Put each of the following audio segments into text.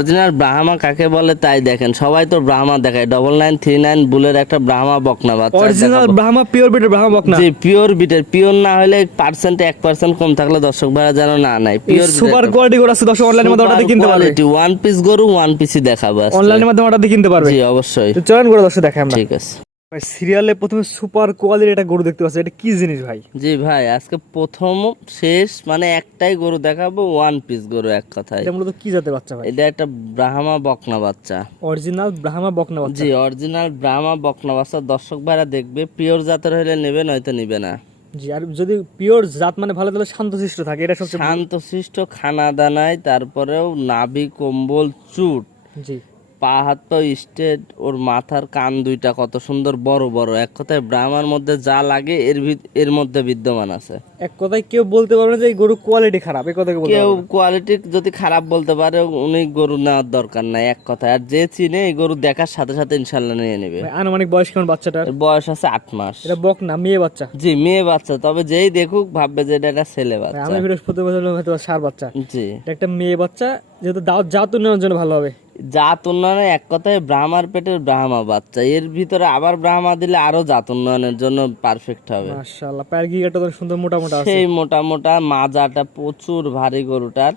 Original Brahma কাকে বলে তাই দেখেন সবাই তো ব্রাহ্মা দেখায় ডবল নাইন থ্রি নাইন বুলের একটা ব্রাহ্মা বকনা বাচ্চা অরিজিনাল ব্রাহ্মা পিওর বিটের ব্রাহ্মা বকনা? জি পিওর বিটের পিওর না হলে পার্সেন্ট এক পার্সেন্ট কম থাকলে দর্শক ভাড়া যেন না নাই পিওর সুপার কোয়ালিটি গরু আছে দর্শক অনলাইনের মাধ্যমে অর্ডার কিনতে পারবে। ওয়ান পিস গরু ওয়ান পিসই দেখাবো অনলাইনে অনলাইনের মাধ্যমে অর্ডার কিনতে পারবে। জি অবশ্যই। তো চলেন গরু দর্শক দেখাই আমরা। ঠিক আছে। ভাই সিরিয়ালে প্রথমে সুপার কোয়ালিটির একটা গরু দেখতে পাচ্ছি। এটা কি জিনিস ভাই? জি ভাই আজকে প্রথম শেষ মানে একটাই গরু দেখাবো ওয়ান পিস গরু এক কথায়। এটা মূলত কি জাতের বাচ্চা ভাই? এটা একটা ব্রাহ্মা বকনা বাচ্চা। অরিজিনাল ব্রাহ্মা বকনা বাচ্চা। জি অরিজিনাল ব্রাহ্মা বকনা বাচ্চা। দর্শক ভাইরা দেখবে পিওর জাতের হলে নেবে নয়তো নিবে না। জি আর যদি পিওর জাত মানে ভালো তাহলে শান্তশিষ্ট থাকে। এটা সবচেয়ে শান্তশিষ্ট খানা দানায় তারপরেও নাভি কম্বল চুট। জি। পা হাত পা স্টেট ওর মাথার কান দুইটা কত সুন্দর বড় বড়। এক কথায় ব্রাহ্মার মধ্যে যা লাগে এর এর মধ্যে বিদ্যমান আছে। এক কথায় কেউ বলতে পারবে না যে এই গরু কোয়ালিটি খারাপ এই কথা কেউ কোয়ালিটি যদি খারাপ বলতে পারে উনি গরু নেওয়ার দরকার নাই এক কথায়। আর যে চিনে এই গরু দেখার সাথে সাথে ইনশাল্লাহ নিয়ে নেবে। আনুমানিক বয়স কেমন বাচ্চাটার? বয়স আছে আট মাস। এটা বক না মেয়ে বাচ্চা? জি মেয়ে বাচ্চা। তবে যেই দেখুক ভাববে যে এটা একটা ছেলে বাচ্চা। আমি বৃহস্পতিবার সার বাচ্চা। জি। এটা একটা মেয়ে বাচ্চা যেহেতু দাঁত জাত নেওয়ার জন্য ভালো হবে। জাত উন্নয়নে এক কথায় ব্রাহ্মার পেটের ব্রাহ্মা বাচ্চা। এর ভিতরে আবার ব্রাহ্মা দিলে আরও জাত উন্নয়নের জন্য পারফেক্ট হবে। মাশাআল্লাহ পায়ের তো সুন্দর মোটা মোটা আছে। সেই মোটা মোটা মাজাটা প্রচুর ভারী গরুটার।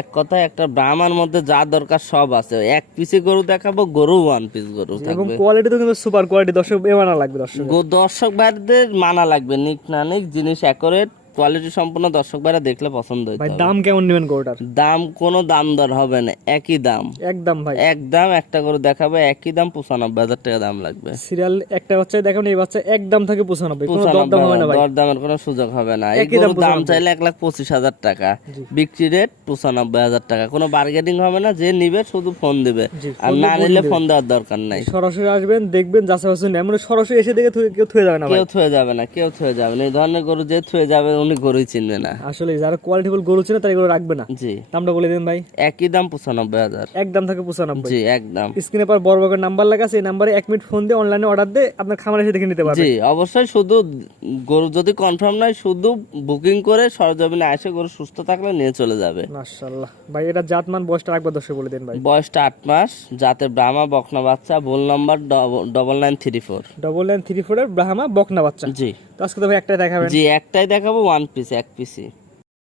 এক কথায় একটা ব্রাহ্মার মধ্যে যা দরকার সব আছে। এক পিসে গরু দেখাবো গরু ওয়ান পিস গরু এবং থাকবে। কোয়ালিটি তো কিন্তু সুপার কোয়ালিটি দর্শক মানা লাগবে দর্শক। দর্শক ভাইদের মানা লাগবে নিক না নিক জিনিস অ্যাকোরেট কোয়ালিটি সম্পূর্ণ দর্শক ভাইরা দেখলে পছন্দ হইতে ভাই দাম কেমন নেবেন গরুটার? দাম কোনো দাম দর হবে না একই দাম। একদম ভাই। একদম একটা করে দেখাবে একই দাম পঁচানব্বই হাজার টাকা দাম লাগবে। সিরিয়াল একটা বাচ্চায় দেখেন এই বাচ্চা একদম থাকে পঁচানব্বই কোনো দরদাম হবে না ভাই। দর দামের কোনো সুযোগ হবে না। এই গরুর দাম চাইলে এক লাখ পঁচিশ হাজার টাকা। বিক্রি রেট পঁচানব্বই হাজার টাকা। কোনো বার্গেনিং হবে না যে নিবে শুধু ফোন দিবে। আর না নিলে ফোন দেওয়ার দরকার নাই। সরাসরি আসবেন দেখবেন যাচাই বাছাই নেই। মানে সরাসরি এসে দেখে কেউ থুয়ে যাবে না কেউ থুয়ে যাবে না কেউ থুয়ে যাবে না। এই ধরনের গরু যে থুয়ে যাবে উনি গরুই চিনবে না। আসলে যারা কোয়ালিটিফুল গরু ছিল তারা এগুলো রাখবে না। জি। দামটা বলে দিন ভাই। একই দাম পঁচানব্বই হাজার। একদম থাকে পঁচানব্বই। জি একদম। স্ক্রিনে পর বড় বড় নাম্বার আছে এই নাম্বারে এক মিনিট ফোন দিয়ে অনলাইনে অর্ডার দিয়ে আপনার খামারে এসে দেখে নিতে পারবেন। জি অবশ্যই শুধু গরু যদি কনফার্ম নয় শুধু বুকিং করে সরজমিনে এসে গরু সুস্থ থাকলে নিয়ে চলে যাবে। মাশাআল্লাহ। ভাই এটা জাতমান বয়সটা রাখবে দর্শক বলে দিন ভাই। বয়সটা আট মাস যাতে ব্রাহ্মা বকনা বাচ্চা ভুল number double nine three four double nine three four এর ব্রাহ্মা বকনা বাচ্চা। জি। তো আজকে তো ভাই একটাই দেখাবেন? জি একটাই দেখাবো ওয়ান পিস এক পিসি